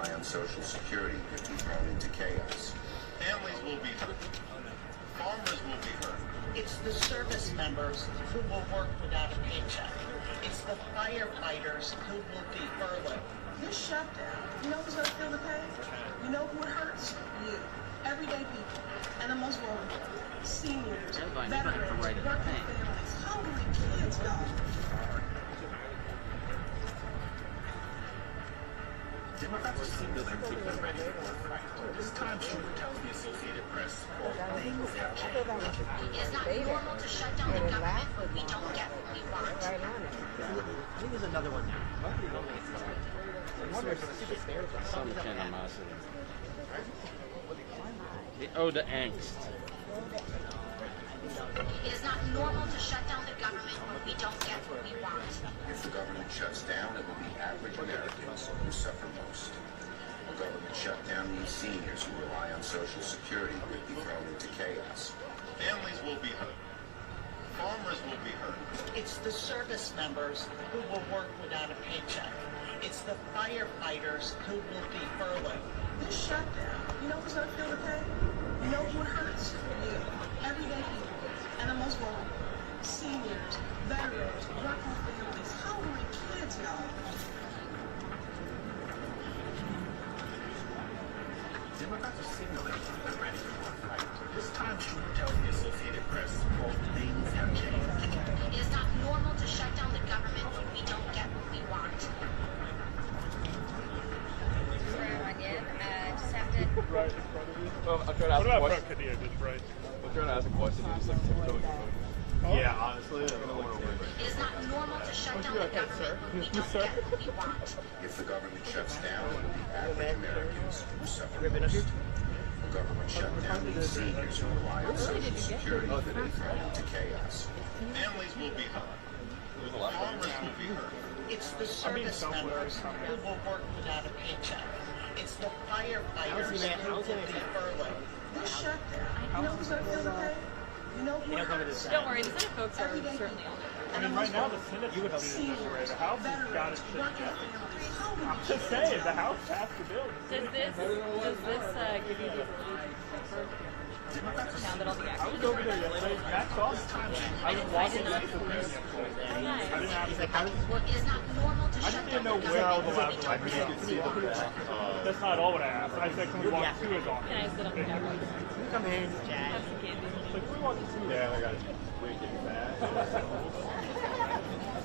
rely on Social Security could be thrown into chaos. Families will be hurt. Farmers will be hurt. It's the service members who will work without a paycheck. It's the firefighters who will be furloughed. This shutdown, you know who's going to feel the pain? You know who it hurts? You. Everyday people. And the most vulnerable. Seniors, veterans, working families, hungry kids, y'all. Democrats are signaling to be ready for a fight. This time, Schumer tells the Associated Press, things have changed. It's not normal to shut down the government when we don't get what we want. I think there's another one now. Some animosity. The angst. It is not normal to shut down the government when we don't get what we want. If the government shuts down, it will be average Americans who suffer most. A government shutdown means seniors who rely on Social Security could be thrown into chaos. Families will be hurt. Farmers will be hurt. It's the service members who will work without a paycheck. It's the firefighters who will be furloughed. This shutdown, you know who's going to feel the pain? You know who it hurts? You. Everyday people. And the most vulnerable. Seniors, veterans, working families, hungry kids, y'all. Democrats are signaling to be ready for a fight. This time, Schumer tells the Associated Press, things have changed. It is not normal to shut down the government when we don't get what we want. Just have to. Right in front of you. Well, I'll try to ask What a about question. front Kadia, just right? I'm trying to ask a question. You just like tiptoeing. Yeah, honestly. It is not normal to shut down the government when we don't get what we want. If the government shuts down, it will be average Americans who suffer most. A government shutdown means seniors who rely on Social Security could be thrown into chaos. Families will be hurt. Farmers will be hurt. It's the service members who will work without a paycheck. It's the firefighters who will be furloughed. This shutdown, you know who's going to feel the pain? You know who it hurts? Don't worry, the Senate folks are certainly on it. I mean, right now the Senate's You would leading this way. The House has got it shit together. I'm families, just saying, the House has to build. Does this give you the ability to now that all the I was over there yesterday. Matt saw it. I was walking next to him yesterday. I didn't have to. How does this work? It is not normal to I shut just down didn't the know where I was government allowed when we to don't like get what we want. That's not all what I asked. I said, can we walk to his office? Can I sit on the camera? Come in, Chad. Have some candy. Like, we walk to see you. Yeah, I got it.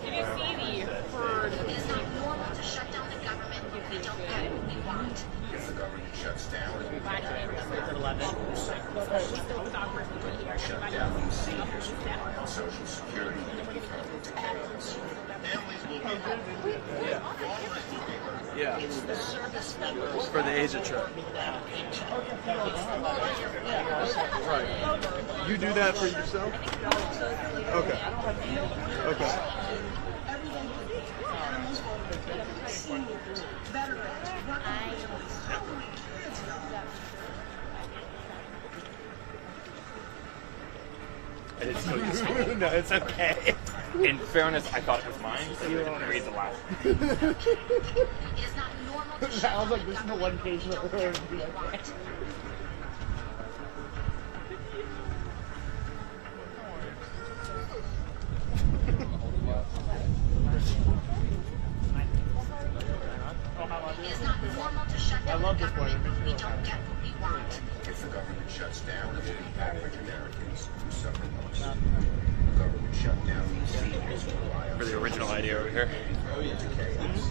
If you see the herd, It is not normal to shut down the government when we don't get what we want. If the government shuts down, it will be It's at 11. shutdown means seniors who rely on Social Security could be thrown into chaos. Families will be hurt. Farmers will be hurt. Yeah. It's the service members For the Asia trip. without a paycheck. It's the firefighters Right. You do that for yourself? Okay. Okay. everyday people, animals, seniors, veterans, working families, hungry kids, y'all. I didn't steal your screen. No, it's okay. In fairness, I thought it was mine, so I didn't read the last. It is not normal to shut I was down like, the this is the government one when page we that don't we're get going to what be we like. want. It is not normal to shut down the government when we don't get what we want. If the government shuts down, it will be average Americans who suffer most. A government shutdown means seniors who rely on For the original idea over here. into chaos.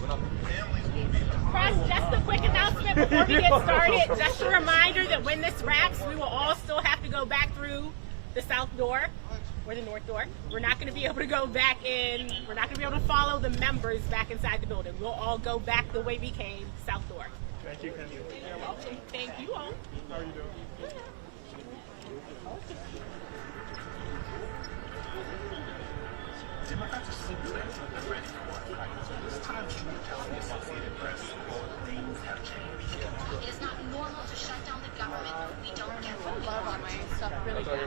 Families will be hurt. Press, just a quick announcement before we get started. Just a reminder that when this wraps, we will all still have to go back through the south door or the north door. We're not going to be able to go back in. We're not going to be able to follow the members back inside the building. We'll all go back the way we came, south door. Thank you, Kenny. You're welcome. Thank you all. How are you doing? Democrats are signaling to be ready for a fight. This time, Schumer tells the Associated Press, things have changed. It is not normal to shut down the government when we don't get what we love all want. my stuff really good.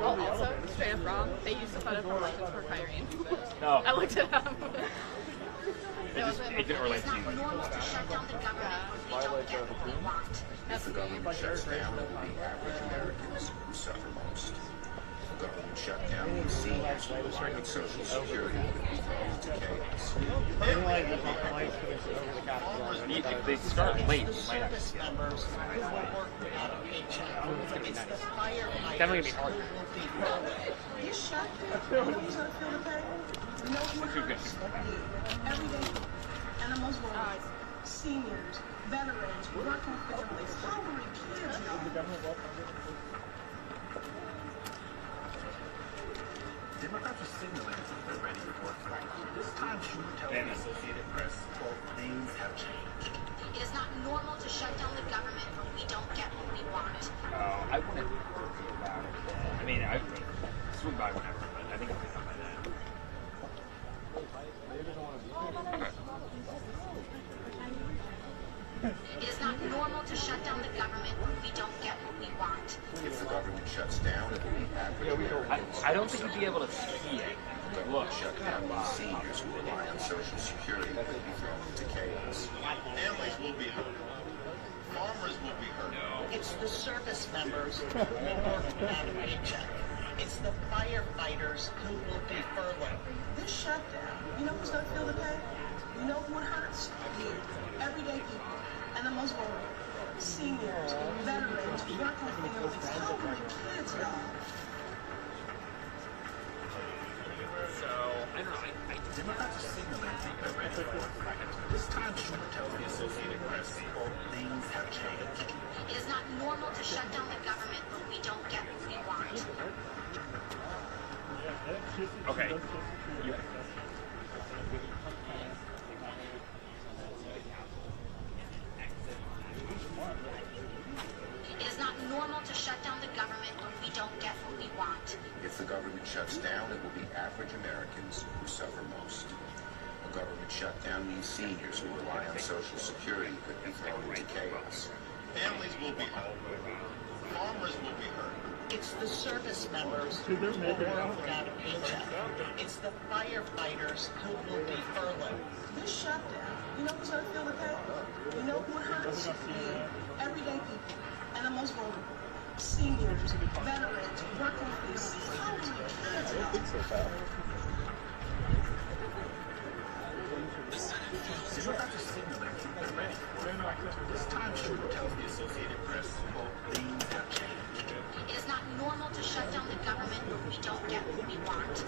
Well, also, straight up wrong. They used to put it for like for hiring. No. I looked it up. it didn't relate It's to not you. normal to shut down the government when we don't get what we want. If the government shuts down, it will be average Americans who suffer most. A government shutdown means seniors who rely on Social Security could be thrown into chaos. They start late. The service members who will work without a paycheck. It's the Definitely gonna be firefighters hard. who will be furloughed. This shutdown, you know who's gonna feel the pain? You know who it hurts? You. Everyday people. And the most vulnerable. Seniors, veterans, working families, hungry kids, y'all. Democrats are signaling they're ready for a fight. This time, Schumer tells the Associated Press, quote, things have changed. It is not normal to shut down the government when we don't get what we want. I wouldn't worry about it. I mean, I swing by whenever, but I think I'll be done by then. It is not normal to shut down the government when we don't get what we want. If the government shuts down, it will be average Americans. I don't think you'd be able to see it. The government shutdown means seniors who rely on Social Security could be thrown into chaos. Families will be hurt. Farmers will be hurt. It's the service members who will work without a paycheck. It's the firefighters who will be furloughed. This shutdown, you know who's gonna feel the pain? You know who it hurts? You. Everyday people. And the most vulnerable. Seniors, veterans, working families, hungry kids, y'all. So, I don't know. Democrats are signaling they're ready for a fight. This time, Schumer tells the Associated Press, quote, things have changed. It is not normal to shut down the government when we don't get what we want. Okay. It is not normal to shut down the government when we don't get what we want. If the government shuts down, it will be average Americans who suffer most. A government shutdown means seniors who rely on Social Security could be thrown into chaos. Families will be hurt. Farmers will be hurt. It's the service members who will work without a paycheck. It's the firefighters who will be furloughed. This shutdown, you know who's gonna feel the pain? You know who it hurts? You. Everyday people. And the most vulnerable. Seniors, veterans, working families, hungry kids, y'all. Democrats are signaling they're ready for a fight. This time, Schumer tells the Associated Press, quote, things have changed. It is not normal to shut down the government when we don't get what we want.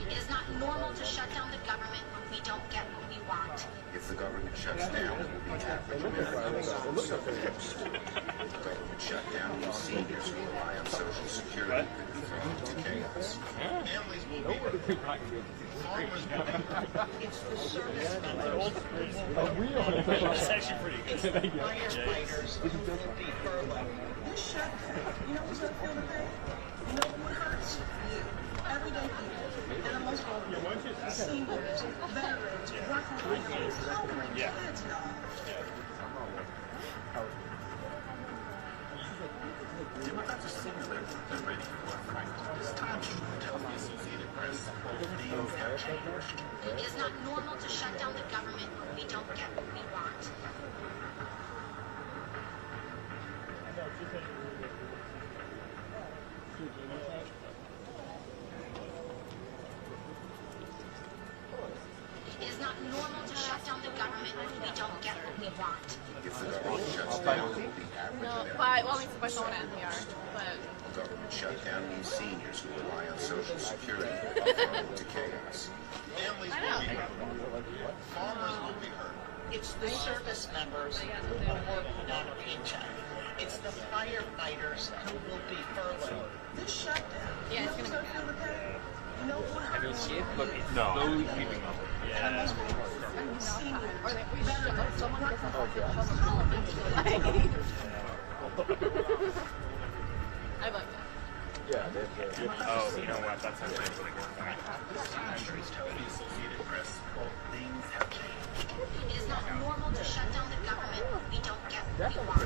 It is not normal to shut down the government when we don't get what we want. If the government shuts down, it will be average Americans who suffer most. A government shutdown means seniors who rely on Social Security could be thrown into chaos. Families will be hurt. Farmers will be hurt. It's the service members who will work. That's actually pretty good. It's the firefighters who will be furloughed. This shutdown, you know who's gonna feel the pain? You know who it hurts? You. Everyday people. And the most vulnerable. Seniors, veterans, working families, hungry kids, y'all. Democrats are signaling they're ready for a fight. This time, Schumer tells the Associated Press, quote, things have changed. It is not normal to shut down the government when we don't get what we want. It is not normal to shut down the government when we don't get what we want. If the government shuts down, it will be average Americans. Well, we supposed to want to NPR, but A government shutdown means seniors who rely on Social Security could be thrown into chaos. Families will be hurt. Farmers will be hurt. It's the service members who will work without a paycheck. It's the firefighters who will be furloughed. This shutdown, Yeah, you it's know who's gonna gonna feel the pain? You know who it I mean, hurts? see it, but it's No. slowly creeping up. And the most vulnerable. Seniors, veterans, someone working gets families, hungry kids. I loved it. Oh, you know what? That's not nice. This time, Terrace tells the Associated Press, quote, things have changed. It is not normal to shut down the government when we don't get what what we want.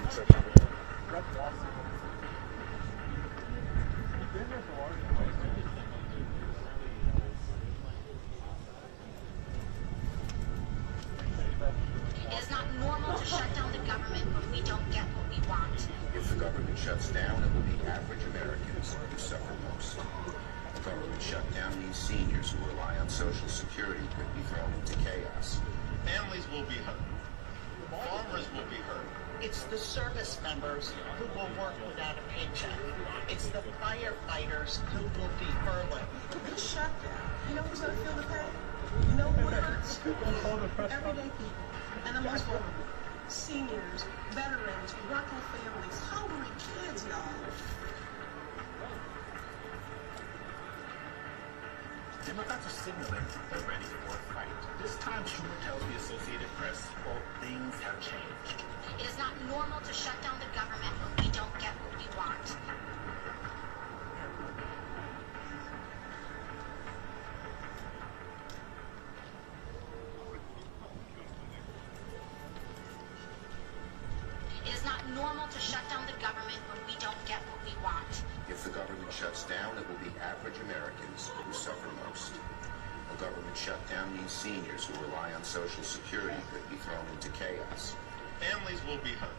It is not normal to shut down the government when we don't get what we want. If the government shuts down, it will be average Americans who suffer most. A government shutdown means seniors who rely on Social Security could be thrown into chaos. Families will be hurt. Farmers will be hurt. It's the service members who will work without a paycheck. It's the firefighters who will be furloughed. This shutdown, you know who's going to feel the pain? You know who it hurts? Everyday people. And the most vulnerable. Seniors, veterans, working families, hungry kids, y'all. Democrats are signaling they're ready for a fight. This time, Schumer tells the Associated Press, quote, things have changed. It is not normal to shut down the government when we don't get what we want. It is not normal to shut down the government when we don't get what we want. If the government shuts down, it will be average Americans who suffer most. A government shutdown means seniors who rely on Social Security could be thrown into chaos. Families will be hurt.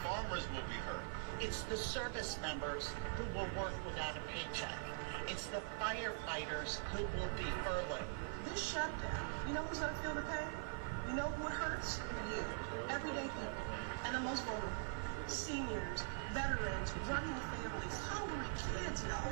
Farmers will be hurt. It's the service members who will work without a paycheck. It's the firefighters who will be furloughed. This shutdown, you know who's going to feel the pain? You know who it hurts? You. Everyday people. And the most vulnerable. Seniors, veterans, working families, hungry kids, y'all.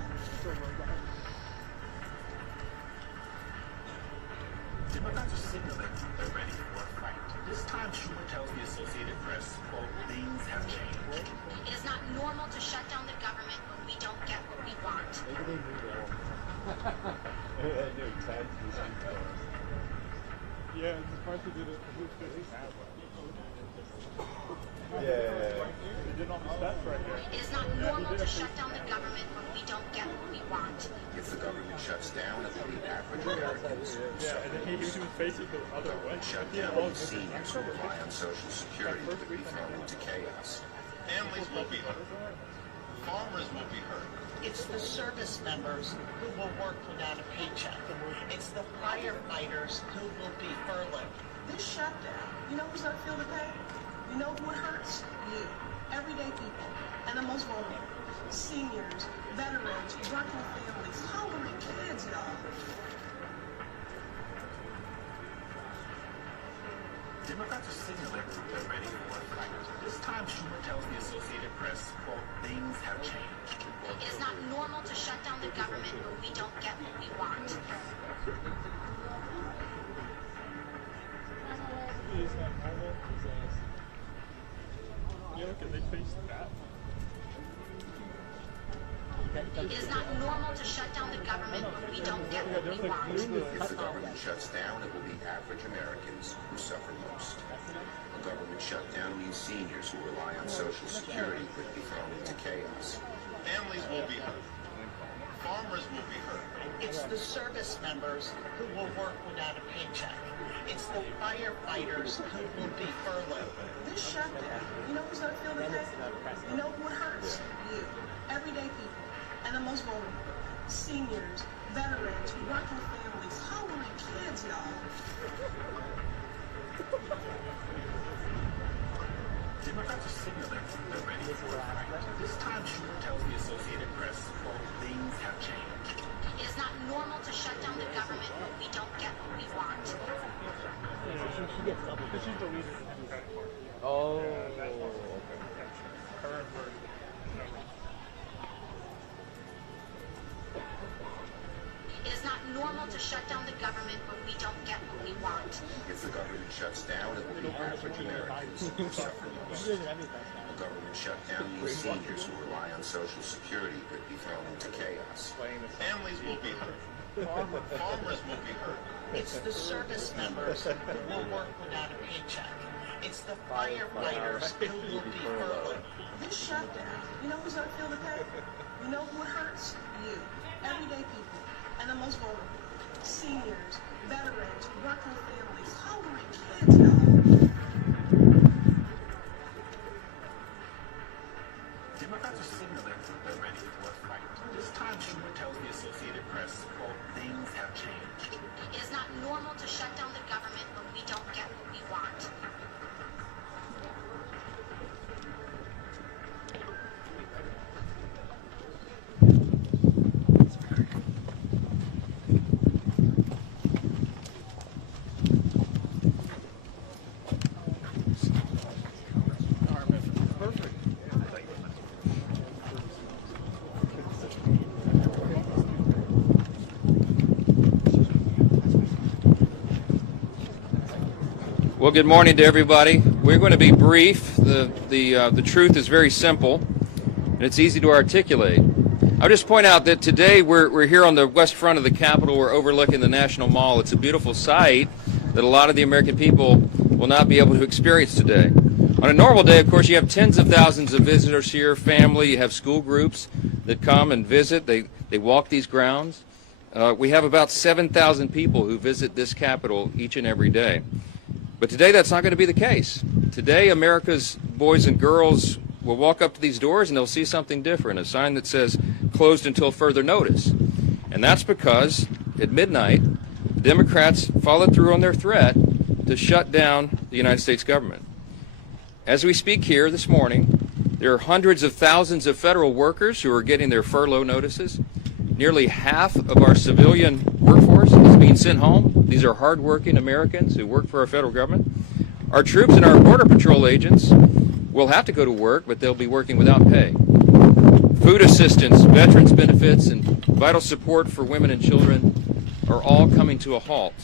Democrats are signaling they're ready for a fight. This time, Schumer tells the Associated Press, quote, things have changed. It is not normal to shut down the government when we don't get what we want. Yeah, it's surprised they did it. Yeah. They did all the stats right there. It is not normal to shut down the government when we don't get what we want. If the government shuts down, it will be average Americans who Yeah, suffer and then he was most. facing the other way. Shutdown means seniors who rely on Social Security could be thrown into chaos. Families will be hurt. Farmers will be hurt. It's the service members who will work without a paycheck. It's the firefighters who will be furloughed. This shutdown, you know who's going to feel the pain? You know who it hurts? You. Everyday people. And the most vulnerable. Seniors, veterans, working families, hungry kids, y'all. Democrats are signaling they're ready for a fight. This time, Schumer tells the Associated Press, quote, things have changed. It is not normal to shut down the government when we don't get what we want. Is that normal? Yeah, can they face that? It is not normal to shut down the government when we don't get what we want. If the government shuts down, it will be average Americans who suffer most. A government shutdown means seniors who rely on Social Security could be thrown into chaos. Families will be hurt. Farmers will be hurt. It's the service members who will work without a paycheck. It's the firefighters who will be furloughed. This shutdown, you know who's going to feel the pain? You know who it hurts? You. Everyday people. And the most vulnerable. Seniors, veterans, working families, hungry kids, y'all. Democrats are signaling they're ready for a fight. This time, Schumer tells the Associated Press, quote, things have changed. It is not normal to shut down the government when we don't get what we want. She gets double. Because she's the leader in the Democratic Party. Oh. Her and Bernie. It is not normal to shut down the government when we don't get what we want. If the government shuts down, it will be average Americans who suffer most. A government shutdown means seniors who rely on Social Security could be thrown into chaos. Families will be hurt. Farmers will be hurt. It's the service members who will work without a paycheck. It's the firefighters who will be furloughed. This shutdown, you know who's going to feel the pain? You know who it hurts? You. Everyday people. And the most vulnerable. Seniors, veterans, working families, hungry kids, y'all. Well, good morning to everybody. We're going to be brief. The truth is very simple, and it's easy to articulate. I'll just point out that today we're here on the west front of the Capitol. We're overlooking the National Mall. It's a beautiful sight that a lot of the American people will not be able to experience today. On a normal day, of course, you have tens of thousands of visitors here, family, you have school groups that come and visit. They walk these grounds. We have about 7,000 people who visit this Capitol each and every day. But today that's not going to be the case. Today America's boys and girls will walk up to these doors and they'll see something different, a sign that says closed until further notice. And that's because at midnight, the Democrats followed through on their threat to shut down the United States government. As we speak here this morning, there are hundreds of thousands of federal workers who are getting their furlough notices. Nearly half of our civilian workforce is being sent home. These are hardworking Americans who work for our federal government. Our troops and our Border Patrol agents will have to go to work, but they'll be working without pay. Food assistance, veterans benefits, and vital support for women and children are all coming to a halt.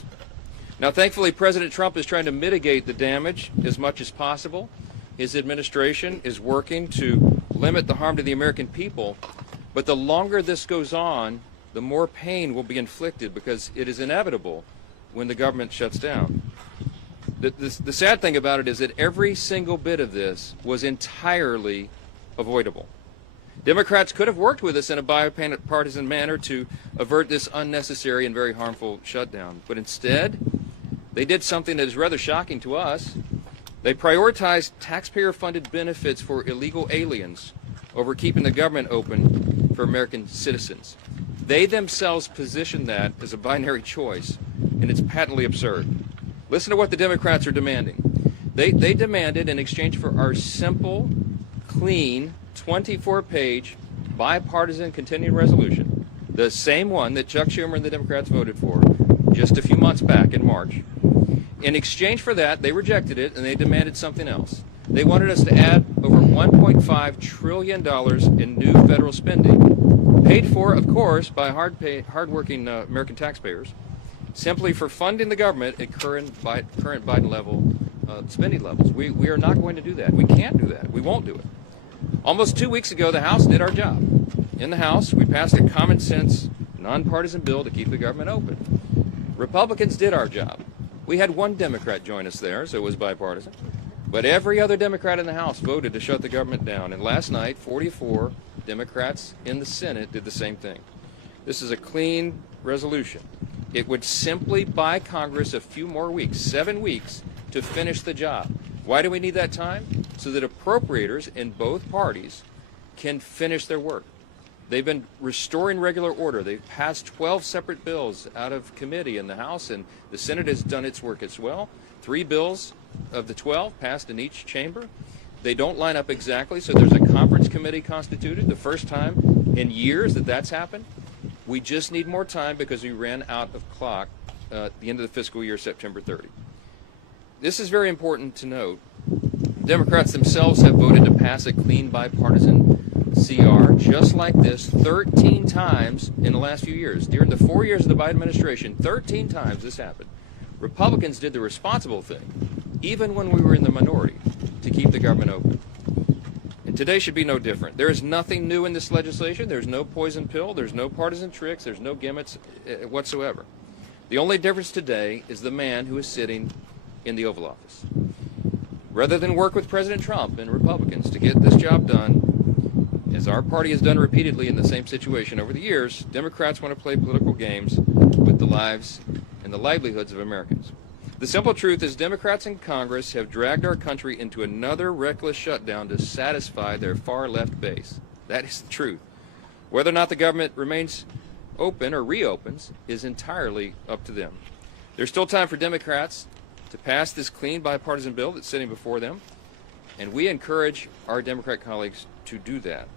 Now, thankfully, President Trump is trying to mitigate the damage as much as possible. His administration is working to limit the harm to the American people. But the longer this goes on, the more pain will be inflicted because it is inevitable when the government shuts down. The sad thing about it is that every single bit of this was entirely avoidable. Democrats could have worked with us in a bipartisan manner to avert this unnecessary and very harmful shutdown. But instead, they did something that is rather shocking to us. They prioritized taxpayer-funded benefits for illegal aliens over keeping the government open for American citizens. They themselves position that as a binary choice, and it's patently absurd. Listen to what the Democrats are demanding. They demanded, in exchange for our simple, clean, 24-page bipartisan continuing resolution, the same one that Chuck Schumer and the Democrats voted for just a few months back in March. In exchange for that, they rejected it, and they demanded something else. They wanted us to add over $1.5 trillion in new federal spending, paid for, of course, by hardworking American taxpayers, simply for funding the government at current Biden level spending levels. We are not going to do that. We can't do that. We won't do it. Almost 2 weeks ago, the House did our job. In the House, we passed a common sense, nonpartisan bill to keep the government open. Republicans did our job. We had one Democrat join us there, so it was bipartisan. But every other Democrat in the House voted to shut the government down. And last night, 44 Democrats in the Senate did the same thing. This is a clean resolution. It would simply buy Congress a few more weeks, 7 weeks, to finish the job. Why do we need that time? So that appropriators in both parties can finish their work. They've been restoring regular order. They've passed 12 separate bills out of committee in the House, and the Senate has done its work as well. 3 bills of the 12 passed in each chamber. They don't line up exactly, so there's a conference committee constituted, the first time in years that that's happened. We just need more time because we ran out of clock at the end of the fiscal year, September 30. This is very important to note. Democrats themselves have voted to pass a clean bipartisan CR just like this 13 times in the last few years. During the 4 years of the Biden administration, 13 times this happened. Republicans did the responsible thing, even when we were in the minority, to keep the government open. And today should be no different. There is nothing new in this legislation. There's no poison pill. There's no partisan tricks. There's no gimmicks whatsoever. The only difference today is the man who is sitting in the Oval Office. Rather than work with President Trump and Republicans to get this job done, as our party has done repeatedly in the same situation over the years, Democrats want to play political games with the lives and the livelihoods of Americans. The simple truth is Democrats in Congress have dragged our country into another reckless shutdown to satisfy their far-left base. That is the truth. Whether or not the government remains open or reopens is entirely up to them. There's still time for Democrats to pass this clean bipartisan bill that's sitting before them, and we encourage our Democrat colleagues to do that.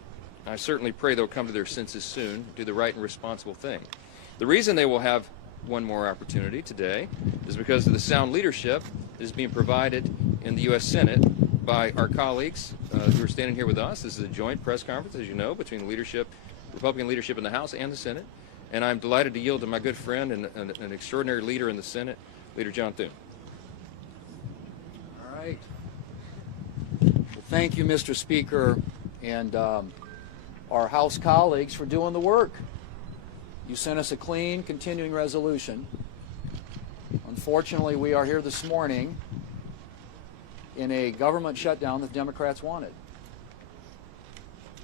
I certainly pray they'll come to their senses soon, do the right and responsible thing. The reason they will have one more opportunity today is because of the sound leadership that is being provided in the U.S. Senate by our colleagues who are standing here with us. This is a joint press conference, as you know, between the leadership, Republican leadership in the House and the Senate. And I'm delighted to yield to my good friend and an extraordinary leader in the Senate, Leader John Thune. thank you, Mr. Speaker, and our House colleagues for doing the work. You sent us a clean, continuing resolution. Unfortunately, we are here this morning in a government shutdown that Democrats wanted.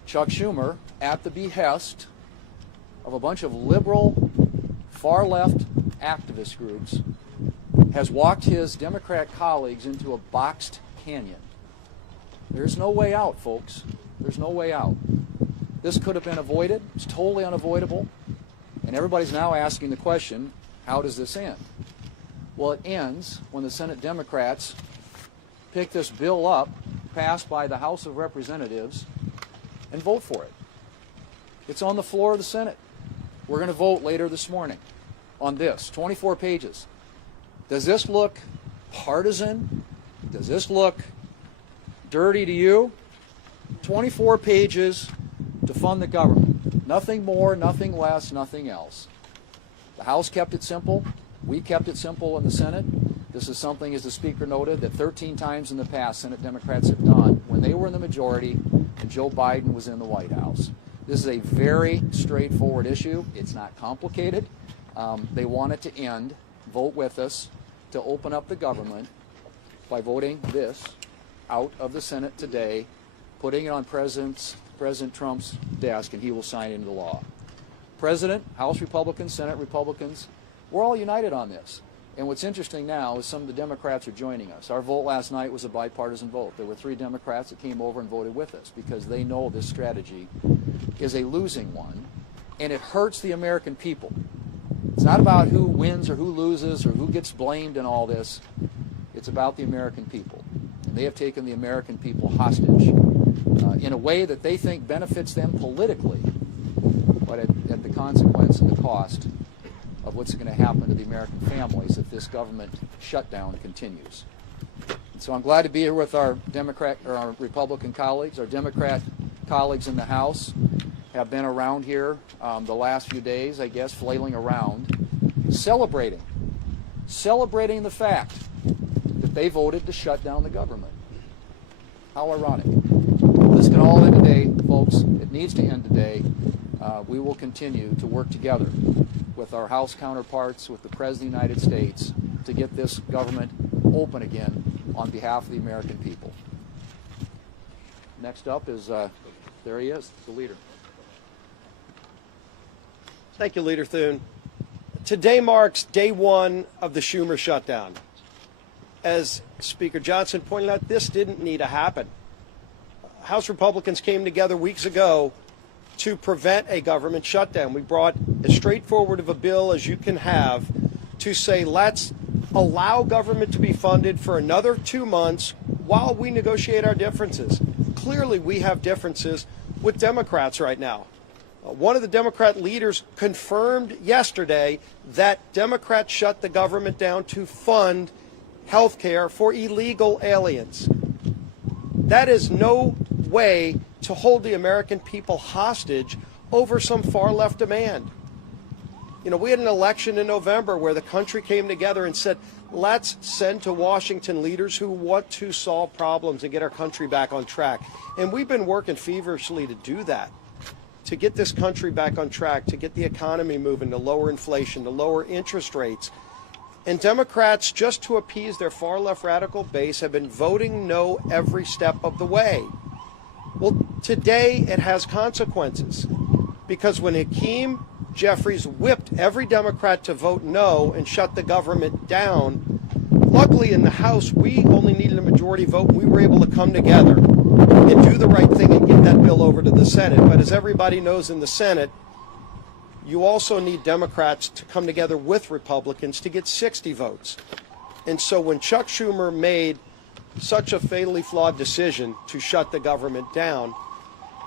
Chuck Schumer, at the behest of a bunch of liberal, far-left activist groups, has walked his Democrat colleagues into a boxed canyon. There's no way out, folks. There's no way out. This could have been avoided. It's totally unavoidable. And everybody's now asking the question, how does this end? Well, it ends when the Senate Democrats pick this bill up, passed by the House of Representatives, and vote for it. It's on the floor of the Senate. We're going to vote later this morning on this, 24 pages. Does this look partisan? Does this look dirty to you? 24 pages to fund the government. Nothing more, nothing less, nothing else. The House kept it simple. We kept it simple in the Senate. This is something, as the Speaker noted, that 13 times in the past Senate Democrats have done when they were in the majority and Joe Biden was in the White House. This is a very straightforward issue. It's not complicated. They want it to end. Vote with us to open up the government by voting this out of the Senate today, putting it on President Trump's desk, and he will sign it into law. President, House Republicans, Senate Republicans, we're all united on this. And what's interesting now is some of the Democrats are joining us. Our vote last night was a bipartisan vote. There were 3 Democrats that came over and voted with us because they know this strategy is a losing one, and it hurts the American people. It's not about who wins or who loses or who gets blamed in all this. It's about the American people. And they have taken the American people hostage in a way that they think benefits them politically, but at the consequence and the cost of what's going to happen to the American families if this government shutdown continues. So I'm glad to be here with our Republican colleagues. Our Democrat colleagues in the House have been around here the last few days, I guess, flailing around, celebrating the fact that they voted to shut down the government. How ironic. This can all end today, folks. It needs to end today. We will continue to work together with our House counterparts, with the President of the United States, to get this government open again on behalf of the American people. Next up is, there he is, the leader. Thank you, Leader Thune. Today marks day 1 of the Schumer shutdown. As Speaker Johnson pointed out, this didn't need to happen. House Republicans came together weeks ago to prevent a government shutdown. We brought as straightforward of a bill as you can have to say, let's allow government to be funded for another 2 months while we negotiate our differences. Clearly, we have differences with Democrats right now. One of the Democrat leaders confirmed yesterday that Democrats shut the government down to fund health care for illegal aliens. That is no way to hold the American people hostage over some far-left demand. You know, we had an election in November where the country came together and said, let's send to Washington leaders who want to solve problems and get our country back on track. And we've been working feverishly to do that, to get this country back on track, to get the economy moving, to lower inflation, to lower interest rates. And Democrats, just to appease their far-left radical base, have been voting no every step of the way. Well, today it has consequences, because when Hakeem Jeffries whipped every Democrat to vote no and shut the government down, luckily in the House we only needed a majority vote. We were able to come together and do the right thing and get that bill over to the Senate. But as everybody knows, in the Senate, you also need Democrats to come together with Republicans to get 60 votes. And so when Chuck Schumer made such a fatally flawed decision to shut the government down,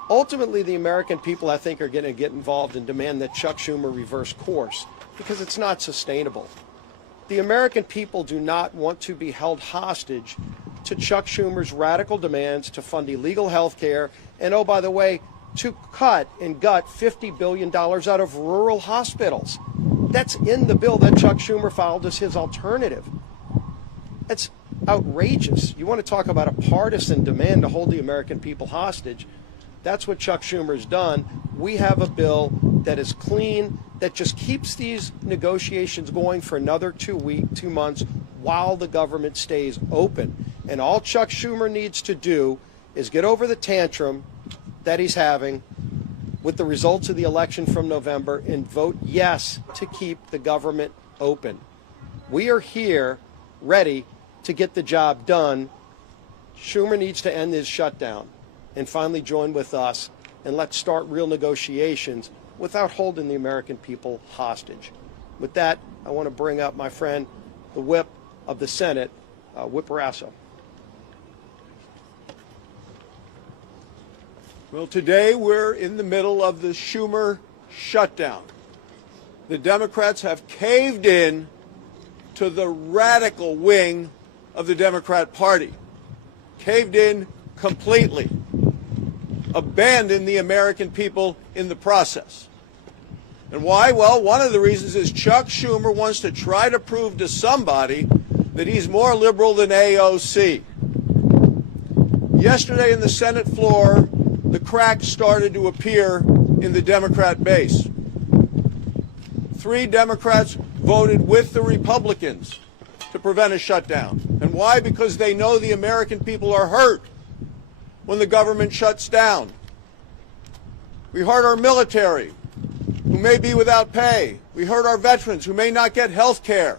ultimately the American people, I think, are going to get involved and demand that Chuck Schumer reverse course, because it's not sustainable. The American people do not want to be held hostage to Chuck Schumer's radical demands to fund illegal health care and, oh, by the way, to cut and gut $50 billion out of rural hospitals. That's in the bill that Chuck Schumer filed as his alternative. It's outrageous. You want to talk about a partisan demand to hold the American people hostage? That's what Chuck Schumer's done. We have a bill that is clean, that just keeps these negotiations going for another 2 months while the government stays open. And all Chuck Schumer needs to do is get over the tantrum that he's having with the results of the election from November and vote yes to keep the government open. We are here ready to get the job done. Schumer needs to end his shutdown and finally join with us, and let's start real negotiations without holding the American people hostage. With that, I want to bring up my friend, the whip of the Senate, Whip Rasso. Well, today we're in the middle of the Schumer shutdown. The Democrats have caved in to the radical wing of the Democrat Party, caved in completely, abandoned the American people in the process. And why? Well, one of the reasons is Chuck Schumer wants to try to prove to somebody that he's more liberal than AOC. Yesterday in the Senate floor, the cracks started to appear in the Democrat base. 3 Democrats voted with the Republicans to prevent a shutdown. And why? Because they know the American people are hurt when the government shuts down. We hurt our military, who may be without pay. We hurt our veterans, who may not get health care.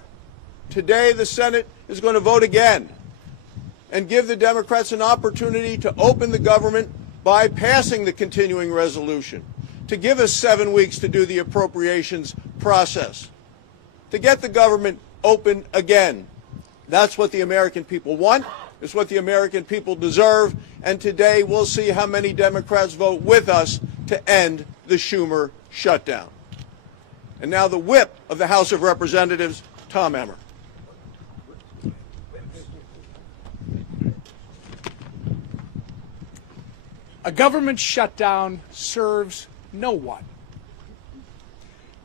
Today, the Senate is going to vote again and give the Democrats an opportunity to open the government by passing the continuing resolution, to give us 7 weeks to do the appropriations process, to get the government open again. That's what the American people want. It's what the American people deserve. And today we'll see how many Democrats vote with us to end the Schumer shutdown. And now the whip of the House of Representatives, Tom Emmer. A government shutdown serves no one.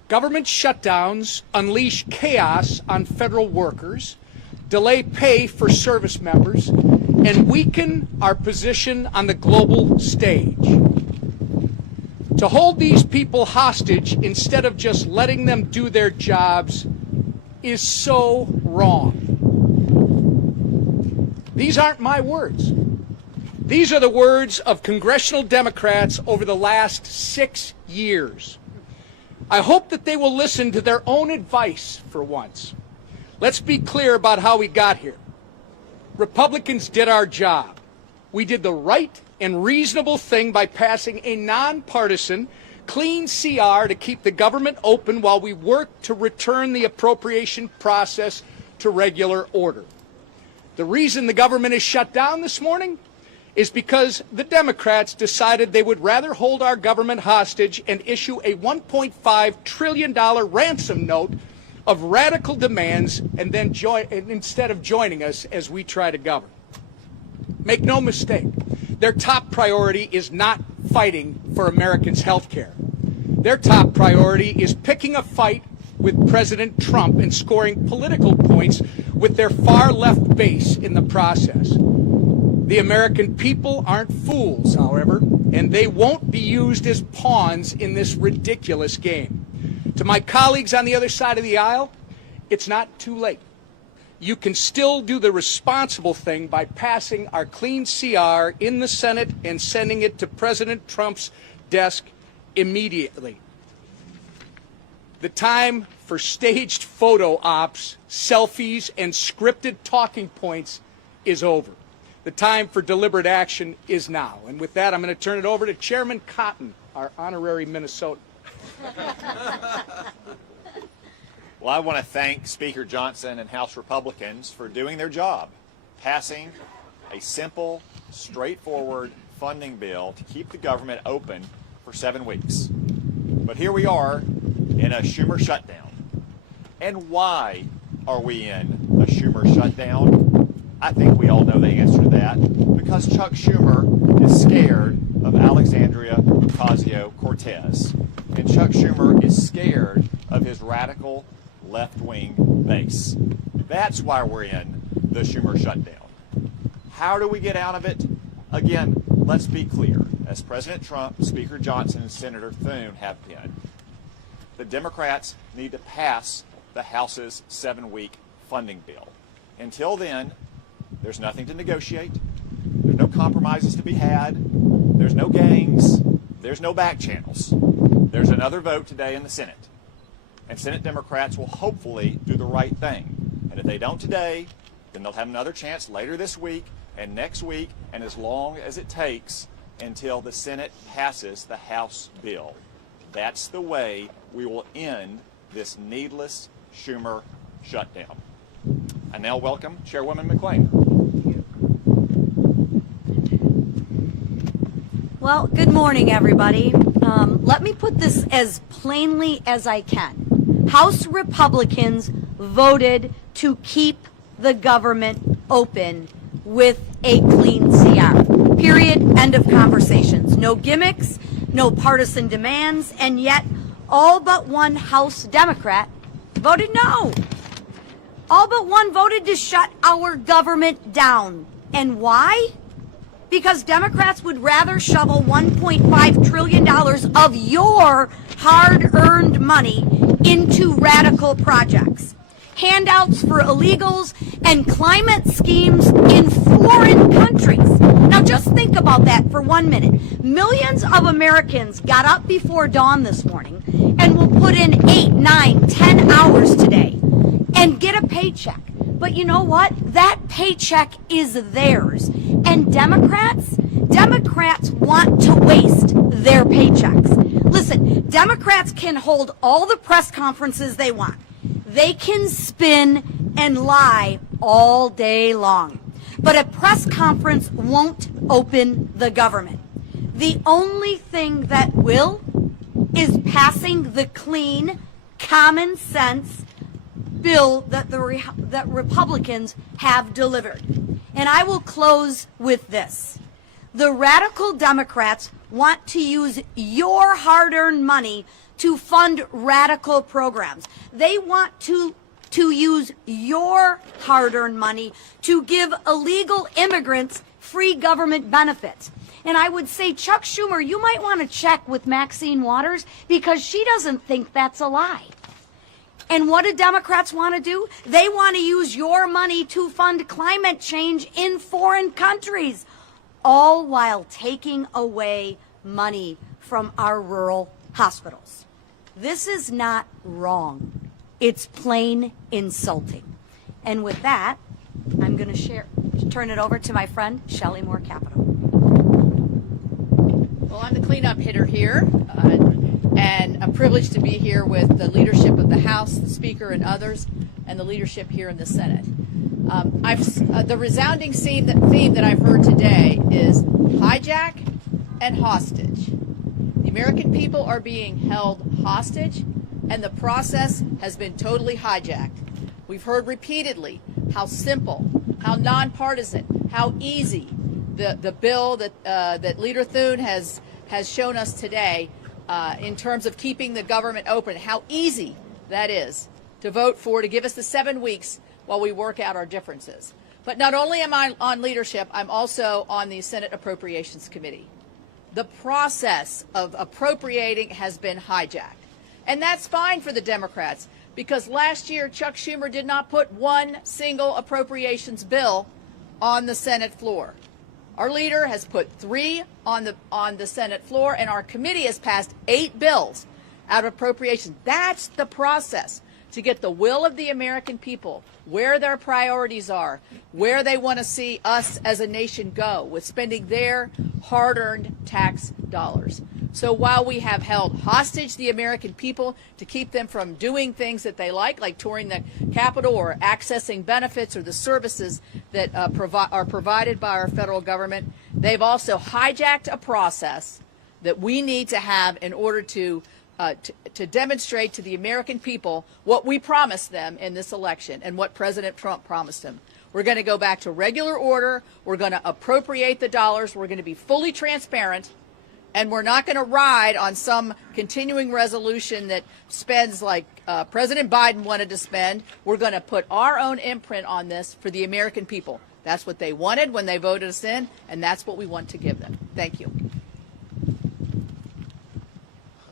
Government shutdowns unleash chaos on federal workers, delay pay for service members, and weaken our position on the global stage. To hold these people hostage instead of just letting them do their jobs is so wrong. These aren't my words. These are the words of congressional Democrats over the last 6 years. I hope that they will listen to their own advice for once. Let's be clear about how we got here. Republicans did our job. We did the right and reasonable thing by passing a nonpartisan, clean CR to keep the government open while we work to return the appropriation process to regular order. The reason the government is shut down this morning is because the Democrats decided they would rather hold our government hostage and issue a $1.5 trillion ransom note of radical demands and then instead of joining us as we try to govern. Make no mistake, their top priority is not fighting for Americans' health care. Their top priority is picking a fight with President Trump and scoring political points with their far left base in the process. The American people aren't fools, however, and they won't be used as pawns in this ridiculous game. To my colleagues on the other side of the aisle, it's not too late. You can still do the responsible thing by passing our clean CR in the Senate and sending it to President Trump's desk immediately. The time for staged photo ops, selfies, and scripted talking points is over. The time for deliberate action is now. And with that, I'm going to turn it over to Chairman Cotton, our honorary Minnesotan. Well, I want to thank Speaker Johnson and House Republicans for doing their job, passing a simple, straightforward funding bill to keep the government open for 7 weeks. But here we are in a Schumer shutdown. And why are we in a Schumer shutdown? I think we all know the answer to that. Because Chuck Schumer is scared of Alexandria Ocasio-Cortez. And Chuck Schumer is scared of his radical left-wing base. That's why we're in the Schumer shutdown. How do we get out of it? Again, let's be clear. As President Trump, Speaker Johnson, and Senator Thune have been, the Democrats need to pass the House's 7-week funding bill. Until then, there's nothing to negotiate. There's no compromises to be had. There's no gangs. There's no back channels. There's another vote today in the Senate. And Senate Democrats will hopefully do the right thing. And if they don't today, then they'll have another chance later this week and next week, and as long as it takes until the Senate passes the House bill. That's the way we will end this needless Schumer shutdown. I now welcome Chairwoman McClain. Well, good morning, everybody. Let me put this as plainly as I can. House Republicans voted to keep the government open with a clean CR. Period. End of conversations. No gimmicks, no partisan demands, and yet all but one House Democrat voted no. All but one voted to shut our government down. And why? Because Democrats would rather shovel $1.5 trillion of your hard-earned money into radical projects, handouts for illegals, and climate schemes in foreign countries. Now just think about that for 1 minute. Millions of Americans got up before dawn this morning and will put in 8, 9, 10 hours today and get a paycheck. But you know what? That paycheck is theirs. And Democrats want to waste their paychecks. Listen, Democrats can hold all the press conferences they want. They can spin and lie all day long. But a press conference won't open the government. The only thing that will is passing the clean, common sense bill that that Republicans have delivered. And I will close with this. The radical Democrats want to use your hard-earned money to fund radical programs. They want to use your hard-earned money to give illegal immigrants free government benefits. And I would say, Chuck Schumer, you might want to check with Maxine Waters because she doesn't think that's a lie. And what do Democrats want to do? They want to use your money to fund climate change in foreign countries, all while taking away money from our rural hospitals. This is not wrong. It's plain insulting. And with that, I'm going to turn it over to my friend, Shelley Moore Capito. Well, I'm the cleanup hitter here, and a privilege to be here with the leadership of the House, the Speaker, and others, and the leadership here in the Senate. The resounding theme that I've heard today is hijack and hostage. The American people are being held hostage, and the process has been totally hijacked. We've heard repeatedly how simple, how nonpartisan, how easy the bill that Leader Thune has shown us today in terms of keeping the government open, how easy that is to vote for, to give us the 7 weeks while we work out our differences. But not only am I on leadership, I'm also on the Senate Appropriations Committee. The process of appropriating has been hijacked. And that's fine for the Democrats, because last year Chuck Schumer did not put one single appropriations bill on the Senate floor. Our leader has put 3 on the Senate floor, and our committee has passed 8 bills out of appropriations. That's the process to get the will of the American people, where their priorities are, where they want to see us as a nation go with spending their hard-earned tax dollars. So while we have held hostage the American people to keep them from doing things that they like touring the Capitol or accessing benefits or the services that are provided by our federal government, they've also hijacked a process that we need to have in order to demonstrate to the American people what we promised them in this election and what President Trump promised them. We're going to go back to regular order. We're going to appropriate the dollars. We're going to be fully transparent. And we're not going to ride on some continuing resolution that spends like President Biden wanted to spend. We're going to put our own imprint on this for the American people. That's what they wanted when they voted us in, and that's what we want to give them. Thank you.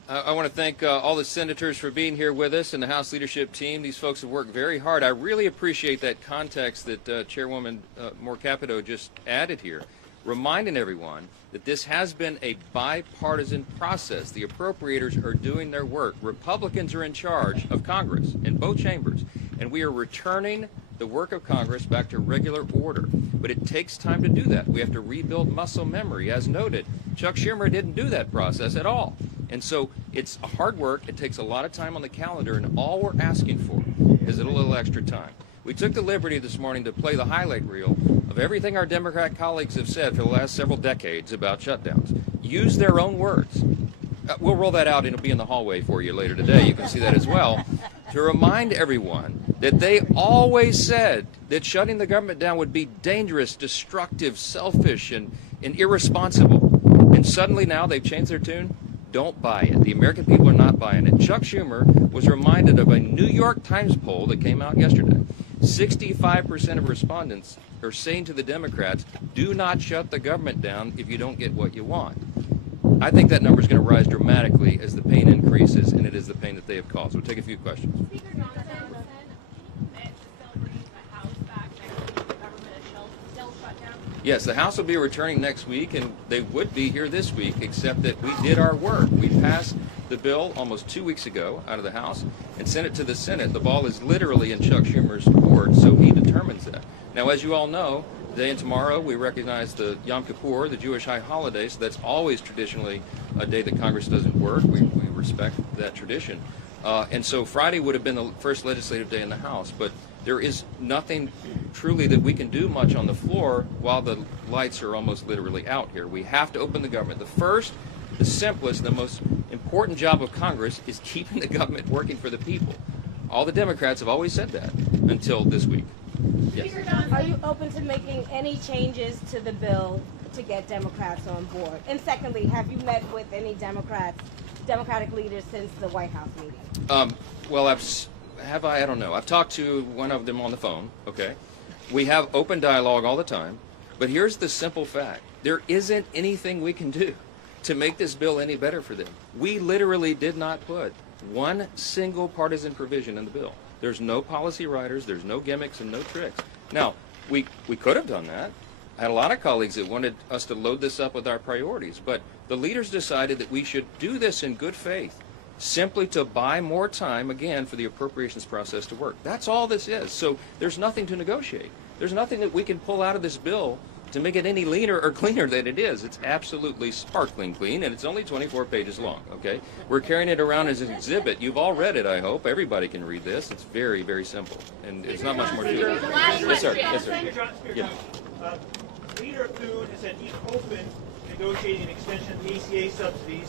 I want to thank all the senators for being here with us and the House leadership team. These folks have worked very hard. I really appreciate that context that Chairwoman Moore Capito just added here, reminding everyone that this has been a bipartisan process. The appropriators are doing their work. Republicans are in charge of Congress in both chambers, and we are returning the work of Congress back to regular order. But it takes time to do that. We have to rebuild muscle memory. As noted, Chuck Schumer didn't do that process at all. And so it's hard work. It takes a lot of time on the calendar, and all we're asking for is a little extra time. We took the liberty this morning to play the highlight reel of everything our Democrat colleagues have said for the last several decades about shutdowns. Use their own words. We'll roll that out, and it'll be in the hallway for you later today. You can see that as well. To remind everyone that they always said that shutting the government down would be dangerous, destructive, selfish, and irresponsible. And suddenly now they've changed their tune. Don't buy it. The American people are not buying it. Chuck Schumer was reminded of a New York Times poll that came out yesterday. 65% of respondents are saying to the Democrats, do not shut the government down if you don't get what you want. I think that number is going to rise dramatically as the pain increases, and it is the pain that they have caused. We'll take a few questions. Yes, the House will be returning next week, and they would be here this week, except that we did our work. We passed the bill almost 2 weeks ago out of the House and sent it to the Senate. The ball is literally in Chuck Schumer's court, so he determines that. Now, as you all know, today and tomorrow we recognize the Yom Kippur, the Jewish high holiday, so that's always traditionally a day that Congress doesn't work. We respect that tradition. And so Friday would have been the first legislative day in the House, but there is nothing truly that we can do much on the floor while the lights are almost literally out here. We have to open the government. The first, the simplest, the most important job of Congress is keeping the government working for the people. All the Democrats have always said that until this week. Yes. Are you open to making any changes to the bill to get Democrats on board? And secondly, have you met with any Democratic leaders since the White House meeting? Well, I don't know. I've talked to one of them on the phone, okay? We have open dialogue all the time, but here's the simple fact. There isn't anything we can do to make this bill any better for them. We literally did not put one single partisan provision in the bill. There's no policy writers, there's no gimmicks and no tricks. Now, we could have done that. I had a lot of colleagues that wanted us to load this up with our priorities, but the leaders decided that we should do this in good faith, simply to buy more time, again, for the appropriations process to work. That's all this is. So there's nothing to negotiate. There's nothing that we can pull out of this bill to make it any leaner or cleaner than it is. It's absolutely sparkling clean, and it's only 24 pages long, okay? We're carrying it around as an exhibit. You've all read it, I hope. Everybody can read this. It's very, very simple, and it's not much more to it. Yes, sir. Yes, sir. Yeah. Leader Thune has said he's open to negotiating an extension of the ACA subsidies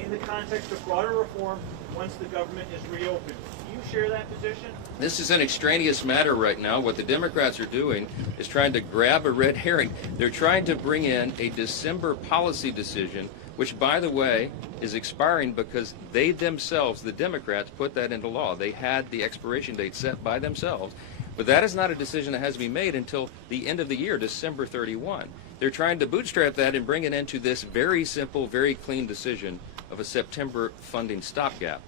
in the context of broader reform once the government is reopened. Do you share that position? This is an extraneous matter right now. What the Democrats are doing is trying to grab a red herring. They're trying to bring in a December policy decision, which, by the way, is expiring because they themselves, the Democrats, put that into law. They had the expiration date set by themselves. But that is not a decision that has to be made until the end of the year, December 31. They're trying to bootstrap that and bring it into this very simple, very clean decision of a September funding stopgap.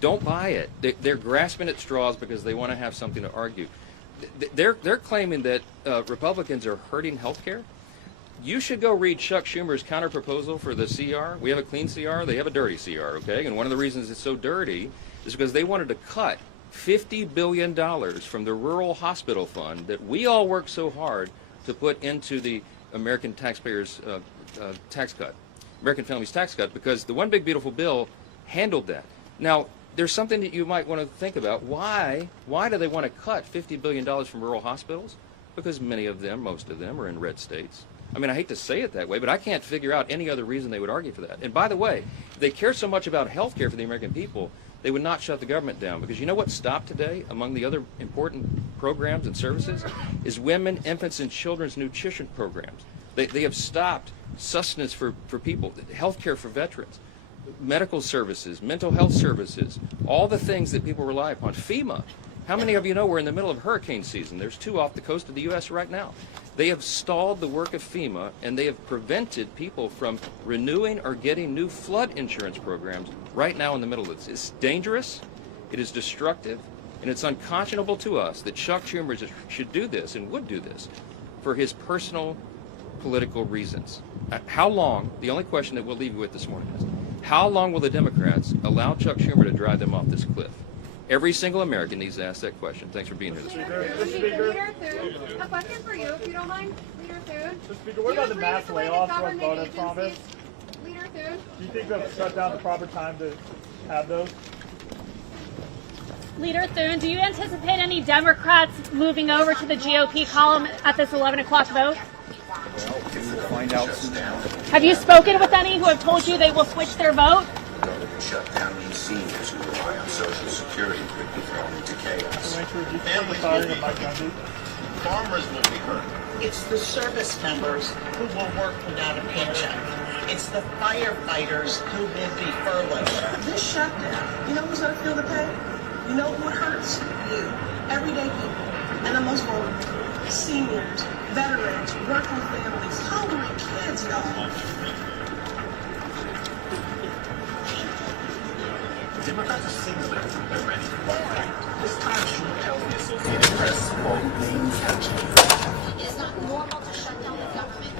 Don't buy it. They're grasping at straws because they want to have something to argue. They're claiming that Republicans are hurting health care. You should go read Chuck Schumer's counterproposal for the CR. We have a clean CR. They have a dirty CR, okay? And one of the reasons it's so dirty is because they wanted to cut $50 billion from the rural hospital fund that we all work so hard to put into the American taxpayers' tax cut, American families' tax cut, because the One Big Beautiful Bill handled that. Now, there's something that you might want to think about. Why do they want to cut $50 billion from rural hospitals? Because many of them, most of them, are in red states. I mean, I hate to say it that way, but I can't figure out any other reason they would argue for that. And by the way, if they care so much about health care for the American people, they would not shut the government down. Because you know what stopped today among the other important programs and services is women, infants, and children's nutrition programs. They have stopped sustenance for people, health care for veterans. medical services, mental health services, all the things that people rely upon. FEMA. How many of you know we're in the middle of hurricane season? There's 2 off the coast of the U.S. right now. They have stalled the work of FEMA, and they have prevented people from renewing or getting new flood insurance programs right now in the middle of this. It's dangerous, it is destructive, and it's unconscionable to us that Chuck Schumer should do this and would do this for his personal political reasons. How long, the only question that we'll leave you with this morning is, how long will the Democrats allow Chuck Schumer to drive them off this cliff? Every single American needs to ask that question. Thanks for being here this morning. Leader Thune, a question for you, if you don't mind. Leader Thune. Mr. Speaker, what about the mass layoffs was voted promise? Leader Thune. Do you think they'll shut down the proper time to have those? Leader Thune, do you anticipate any Democrats moving over to the GOP column at this 11 o'clock vote? We'll find out soon. Have you spoken with any who have told you they will switch their vote? The government shutdown means seniors who rely on Social Security could be thrown into chaos. Families will be hurt. Farmers will be hurt. It's the service members who will work without a paycheck. It's the firefighters who will be furloughed. This shutdown, you know who's going to feel the pain? You know who it hurts? You. Everyday people. And the most vulnerable. Seniors, veterans, working families, hungry kids, y'all. Democrats are signaling they're ready for one fight. This time, Thune tells the Associated Press, quote, It is not normal to shut down the government